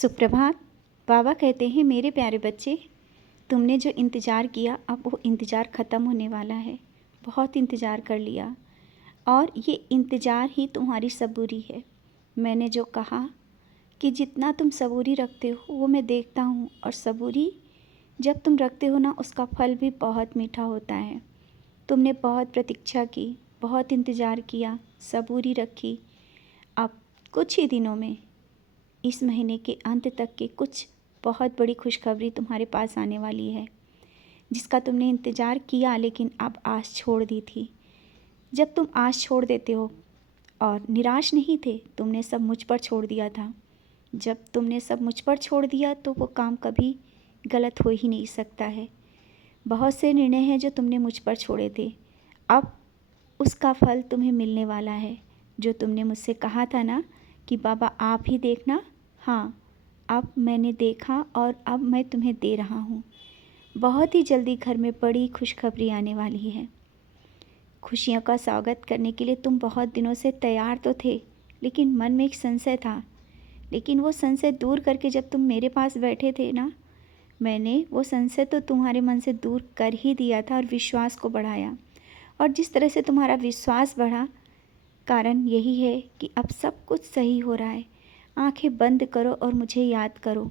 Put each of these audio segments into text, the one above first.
सुप्रभात। बाबा कहते हैं, मेरे प्यारे बच्चे, तुमने जो इंतज़ार किया अब वो इंतज़ार ख़त्म होने वाला है। बहुत इंतज़ार कर लिया और ये इंतज़ार ही तुम्हारी सबूरी है। मैंने जो कहा कि जितना तुम सबूरी रखते हो वो मैं देखता हूँ, और सबूरी जब तुम रखते हो ना, उसका फल भी बहुत मीठा होता है। तुमने बहुत प्रतीक्षा की, बहुत इंतज़ार किया, सबूरी रखी। अब कुछ ही दिनों में, इस महीने के अंत तक के कुछ बहुत बड़ी खुशखबरी तुम्हारे पास आने वाली है, जिसका तुमने इंतज़ार किया लेकिन अब आस छोड़ दी थी। जब तुम आस छोड़ देते हो और निराश नहीं थे, तुमने सब मुझ पर छोड़ दिया था। जब तुमने सब मुझ पर छोड़ दिया तो वो काम कभी गलत हो ही नहीं सकता है। बहुत से निर्णय हैं जो तुमने मुझ पर छोड़े थे, अब उसका फल तुम्हें मिलने वाला है। जो तुमने मुझसे कहा था ना कि बाबा आप ही देखना, हाँ, अब मैंने देखा और अब मैं तुम्हें दे रहा हूँ। बहुत ही जल्दी घर में बड़ी खुशखबरी आने वाली है। खुशियों का स्वागत करने के लिए तुम बहुत दिनों से तैयार तो थे, लेकिन मन में एक संशय था। लेकिन वो संशय दूर करके जब तुम मेरे पास बैठे थे ना, मैंने वो संशय तो तुम्हारे मन से दूर कर ही दिया था और विश्वास को बढ़ाया। और जिस तरह से तुम्हारा विश्वास बढ़ा, कारण यही है कि अब सब कुछ सही हो रहा है। आंखें बंद करो और मुझे याद करो।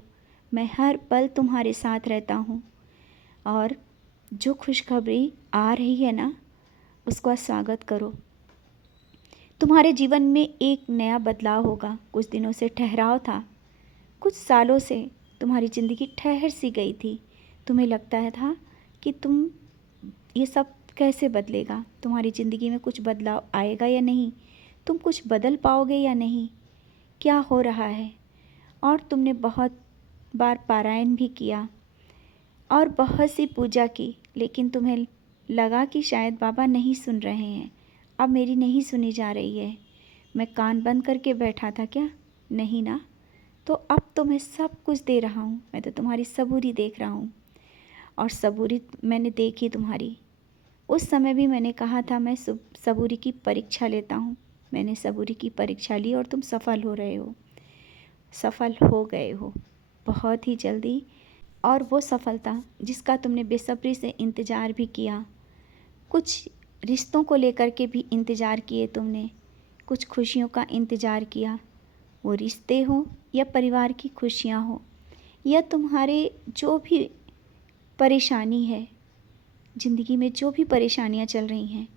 मैं हर पल तुम्हारे साथ रहता हूँ, और जो खुशखबरी आ रही है ना, उसका स्वागत करो। तुम्हारे जीवन में एक नया बदलाव होगा। कुछ दिनों से ठहराव था, कुछ सालों से तुम्हारी ज़िंदगी ठहर सी गई थी। तुम्हें लगता था कि तुम ये सब कैसे बदलेगा, तुम्हारी ज़िंदगी में कुछ बदलाव आएगा या नहीं, तुम कुछ बदल पाओगे या नहीं, क्या हो रहा है। और तुमने बहुत बार पारायण भी किया और बहुत सी पूजा की, लेकिन तुम्हें लगा कि शायद बाबा नहीं सुन रहे हैं, अब मेरी नहीं सुनी जा रही है। मैं कान बंद करके बैठा था क्या? नहीं ना। तो अब तो मैं सब कुछ दे रहा हूँ। मैं तो तुम्हारी सबूरी देख रहा हूँ, और सबूरी मैंने देखी तुम्हारी। उस समय भी मैंने कहा था मैं सबूरी की परीक्षा लेता हूँ। मैंने सबूरी की परीक्षा ली और तुम सफल हो रहे हो, सफल हो गए हो बहुत ही जल्दी। और वो सफलता जिसका तुमने बेसब्री से इंतज़ार भी किया, कुछ रिश्तों को लेकर के भी इंतज़ार किए तुमने, कुछ खुशियों का इंतज़ार किया। वो रिश्ते हो या परिवार की खुशियाँ हो, या तुम्हारे जो भी परेशानी है, ज़िंदगी में जो भी परेशानियाँ चल रही हैं,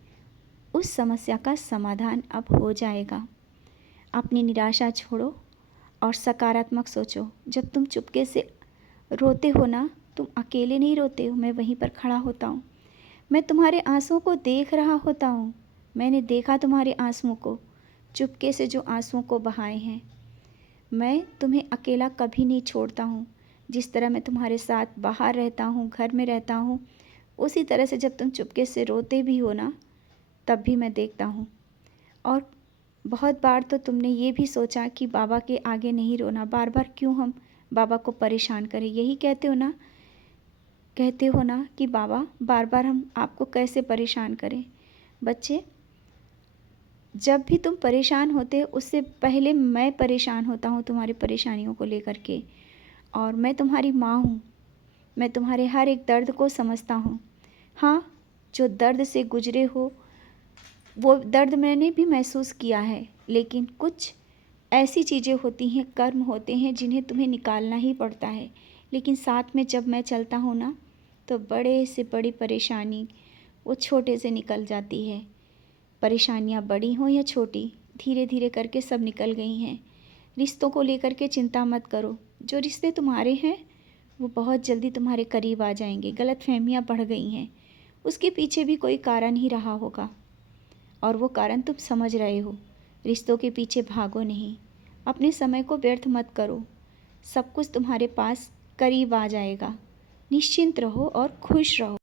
उस समस्या का समाधान अब हो जाएगा। अपनी निराशा छोड़ो और सकारात्मक सोचो। जब तुम चुपके से रोते हो ना, तुम अकेले नहीं रोते हो, मैं वहीं पर खड़ा होता हूँ। मैं तुम्हारे आंसुओं को देख रहा होता हूँ। मैंने देखा तुम्हारे आंसुओं को, चुपके से जो आंसुओं को बहाए हैं। मैं तुम्हें अकेला कभी नहीं छोड़ता हूँ। जिस तरह मैं तुम्हारे साथ बाहर रहता हूँ, घर में रहता हूँ, उसी तरह से जब तुम चुपके से रोते भी हो ना, तब भी मैं देखता हूँ। और बहुत बार तो तुमने ये भी सोचा कि बाबा के आगे नहीं रोना, बार बार क्यों हम बाबा को परेशान करें। यही कहते हो ना कि बाबा बार बार हम आपको कैसे परेशान करें। बच्चे, जब भी तुम परेशान होते हो, उससे पहले मैं परेशान होता हूँ तुम्हारी परेशानियों को लेकर के। और मैं तुम्हारी माँ हूँ, मैं तुम्हारे हर एक दर्द को समझता हूँ। हाँ, जो दर्द से गुजरे हो वो दर्द मैंने भी महसूस किया है, लेकिन कुछ ऐसी चीज़ें होती हैं, कर्म होते हैं, जिन्हें तुम्हें निकालना ही पड़ता है। लेकिन साथ में जब मैं चलता हूँ ना, तो बड़े से बड़ी परेशानी वो छोटे से निकल जाती है। परेशानियाँ बड़ी हों या छोटी, धीरे धीरे करके सब निकल गई हैं। रिश्तों को लेकर के चिंता मत करो। जो रिश्ते तुम्हारे हैं वो बहुत जल्दी तुम्हारे करीब आ जाएंगे। गलतफहमियाँ बढ़ गई हैं, उसके पीछे भी कोई कारण ही रहा होगा, और वो कारण तुम समझ रहे हो। रिश्तों के पीछे भागो नहीं, अपने समय को व्यर्थ मत करो। सब कुछ तुम्हारे पास करीब आ जाएगा। निश्चिंत रहो और खुश रहो।